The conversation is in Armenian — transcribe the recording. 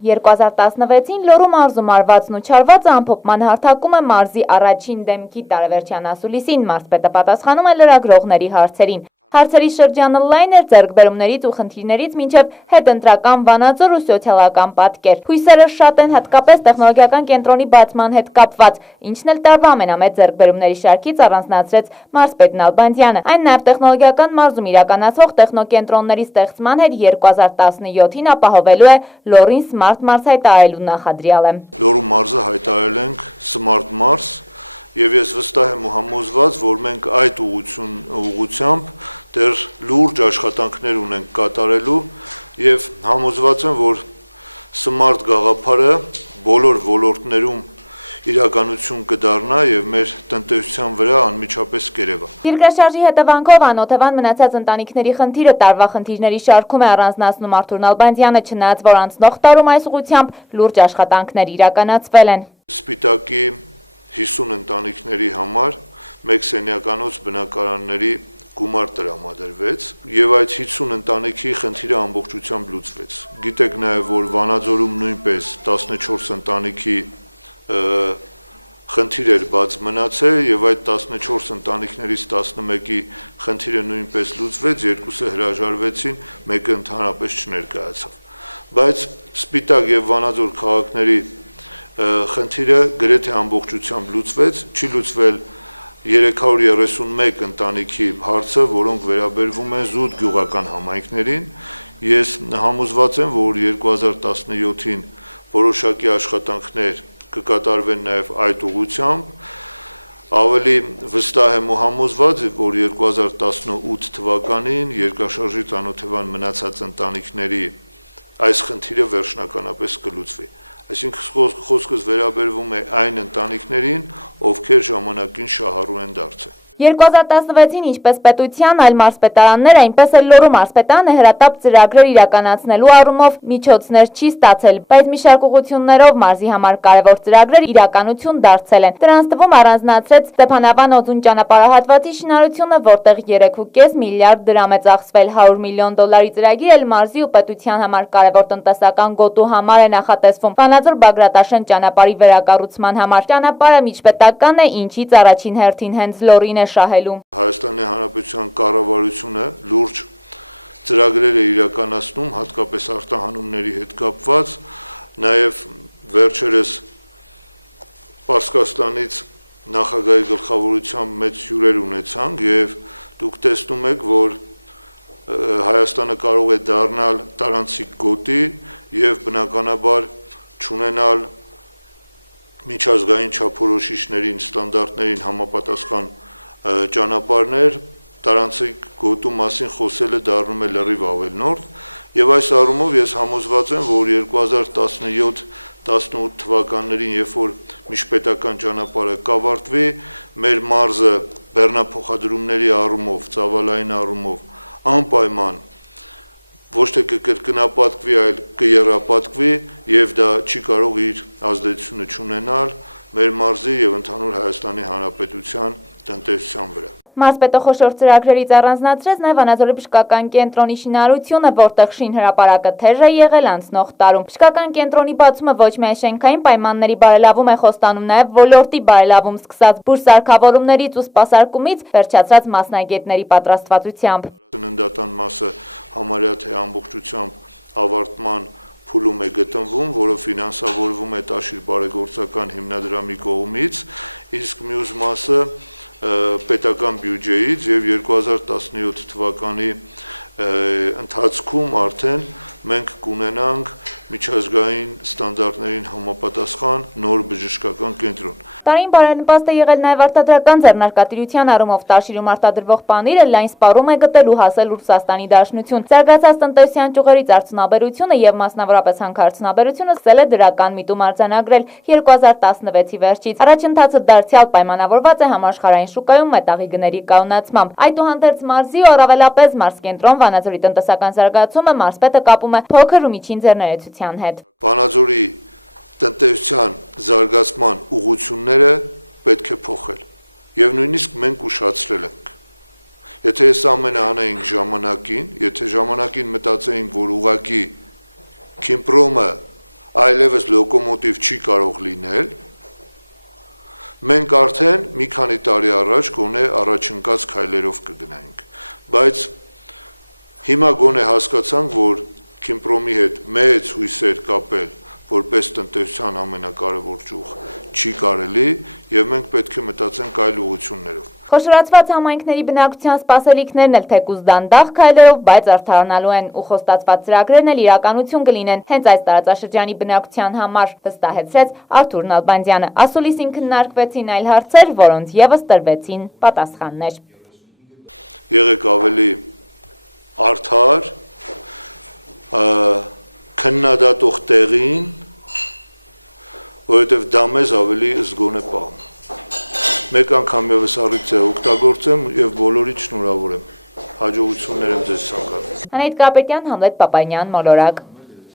2016-ին Լոռու մարզում արվածն ու չարվածը ամփոփման հարթակում է մարզի առաջին դեմքի տարեվերջյան ասուլիսին, մարզպետը պատասխանում է լրագրողների հարցերին։ Հարցերի շրջանը լայն էր ձեռքբերումներից ու խնդիրներից մինչև հետընտրական վանաձոր ու սոցիալական պատկեր։ Հույսերը շատ են հատկապես տեխնոլոգիական կենտրոնի բացման հետ կապված, ինչն էլ տարվա ամենամեծ ձեռքբերումների շարքից առանձնացրեց մարզպետ Նալբանդյանը։ Այն նաև տեխնոլոգիական մարզում իրականացվող տեխնոկենտրոնների ստեղծման հետ 2017-ին ապահովելու է Լոռին Smart մարզ հայտարարելու նախադրյալը։ Լոռու մարզը հայտարարել ենք Smart մարզ, եւ ես վստահ եմ ու համոզված, որ մենք այդ ուղղությամբ դեռ լուրջ աշխատանքներ ունենք կատարելու եւ համոզված եմ, որ Smart գաղափարը բոլոր ոլորտներում իրականություն կդառնա եւ մեր տնտեսության վրա անմիջապես կերևա։ Երկրաշարժի հետևանքով անօթևան մնացած ընտանիքների խնդիրը տարվա խնդիրների շարքում է առանձնացնում Արթուր Նալբանդյանը, չնայած որ անցնող տարում այս ուղղությամբ լուրջ աշխատանքներ իրականացվել են։ Սպիտակի 50 ընտանիքների համար մեկ սենյականոց բնակարանների գումար տրամադրվեց եւ այդ 50 ընտանիքի խնդիրը ամբողջությամբ լուծվեց։ Գիտեք նաեւ, որ Վանաձորում նույնպես 14 ընտանիքի խնդիր էր բաց մնացել եւ այդ 14 ընտանիքներից 11-ի խնդիրը նույնպես լուծվեց, երկուսը հրաժարվեցին, մեկը ընդհանրապես չներկայացավ։ Բայց Սպիտակ եւ Վանաձոր քաղաքների խնդիրը գրեթե ամբողջությամբ լուծվեց, չի լուծվել 331 ընտանիքի հարցը, որոնք վերաբերվում են զուտ գյուղական համայնքներին։ Ես համոզված եմ, որ 2017-ին որոշակի աշխատանքներ կկատարվեն նաև այդ ուղղությամբ։ Ավելի վստահ եմ ու համոզված, որ 2018 թվականին երկրաշարժից անօթևան մնացած ընտանիքների այս խնդիրը վերջնականապես կլուծվի։ Այսինքն խոսքս վերաբերվում է այն ընտանիքներին, ովքեր ժամանակին շահառու են դարձել։ 2016-ին ինչպես պետության, այլ մարզպետարաններ, այնպես էլ Լոռու մարզպետարանը հրատապ ծրագրեր իրականացնելու առումով միջոցներ չի ստացել, բայց մի շարք ուղղություններով մարզի համար կարևոր ծրագրեր իրականություն դարձել են։ Դրանց թվում առանձնացրեց Ստեփանավան-Օձուն ճանապարհահատվածի շինարարությունը, որտեղ 3.5 միլիարդ դրամ է ծախսվել, $100 միլիոն ծրագիր էլ մարզի ու պետության համար կարևոր տնտեսական գոտու համար է նախատեսվում։ Վանաձոր-Բագրատաշեն ճանապարհի վերակառուցման համար ճանապարհը միջպետական է, ինչից առաջին հերթին հենց Լոռին է շահելու։ Հայաստանի Հանրապետության կառավարությունը լուրջ ծրագրեր է իրականացնում, հատկապես արտահանումների հետ կապված, նաև վերջերս Պարսկաստանից նախագահի գլխավորությամբ մեծ հյուրեր ունեցանք եւ դուք տեսնում եք, որ Հայաստանը կարող է դառնալ տարանցիկ գոտի եւ բնականաբար չունենալ միջազգային չափորոշիչներին, ստանդարտներին համապատասխան ճանապարհներ, տարանցիկ գոտու մասին խոսելը դառնում է լրիվ ավելնորդ եւ այս առումով ես համոզված եմ, որ 2017-18 թվականներին, երբ որ միջպետական ճանապարհը կավարտվի, մեր մարզը բեռնափոխադրումների առումով, ծավալային առումով անպայման ոչ թե կկրկնապատկվի, այլ կեռապատկվի եւ դա չի կարող իր ազդեցությունը չունենալ մեր մարզի եւ ընդհանուր Հայաստանի Հանրապետության տնտեսության վրա։ Մարզպետը խոշոր ծրագրերից առանձնացրեց նաև Վանաձորի բժշկական կենտրոնի շինարարությունը, որտեղ շինհրապարակը թեժ է եղել անցնող տարում։ Բժշկական կենտրոնի բացումը ոչ միայն շենքային պայմանների բարելավում է խոստանում, նաև ոլորտի բարելավում, սկսած բուրսարկավորումներից ու սպասարկումից վերջացած մասնագետների պատրաստվածությամբ։ Ծննդատան մասը համարյա թե ամբողջությամբ ավարտման փուլում է գտնվում, որը ֆինանսավորվում է Տաշիր բարեգործական հիմնադրամի կողմից, իսկ մյուս մասը պետական բյուջեից եւ 2017 թվականի ընթացքում արդեն մենք կունենանք միջազգային ստանդարտներին համապատասխան նոր բժշկական կենտրոն։ Տարին բարենպաստ է եղել նաև արտադրական ձեռնարկատիրության առումով Տաշիրում արտադրվող պանիրը լայն սպառում է գտել ու հասել Ռուսաստանի Դաշնություն։ Զարգացած տնտեսության ճյուղերից արդյունաբերությունը եւ մասնավորապես հանքարդյունաբերությունը սկսել է դրական միտում արձանագրել 2016-ի վերջից։ Առաջընթացը դարձյալ պայմանավորված է համաշխարհային շուկայում մետաղի գների կայունացմամբ։ Այդուհանդերձ մարզի ու առավելապես մարզկենտրոն Վանաձորի տնտեսական զարգացումը մարզպետը կապում է փոքր ու միջին ձեռներեցության հետ։ Վանաձորի տնտեսության զարգացման ուղղությունները պետք է փոխել եւ նույնիսկ մենք ուշացրել ենք։ Եթե այս ամենը անեինք ժամանակին, եթե ժամանակին մտածեինք, որ ուղղակի Քիմպրոմը այլևս լոկոմոտիվ չի կարող լինել, մենք արդեն մի քանի տարի առաջ գոնե առաջընկած քայլերով կգնայինք, բայց հիմա գոնե հասկացանք, որ Քիմպրոմի հետ մեծ հույսեր կապել, որպես տնտեսության ամենակարևոր ճյուղ չի կարելի, եւ մենք պետք է մտածենք այլ ուղղություններով։ Խոշորացված համայնքների բնակչության սպասելիքներն էլ թեկուզ դանդաղ քայլերով, բայց արդարանալու են ու խոստացված ծրագրերն էլ իրականություն կլինեն հենց այս տարածաշրջանի բնակչության համար, վստահեցրեց Արթուր Նալբանդյանը։ Ասուլիսին քննարկվեցին այլ հարցեր, որոնց եւս տրվեցին պատասխաններ։ Եղեք ավելի արդար, քննադատող տեղին, որովհետև դա մեզ ավելի զգոն է պահում։ Մեկ անգամ եւս առիթ օգտագործեմ եւ բոլորիդ շնորհավոր եմ։ Հաջողություններ եմ ձեզ ցանկանում։ Անահիտ Կարապետյան, Համլետ Պապանյան, Մոլորակ։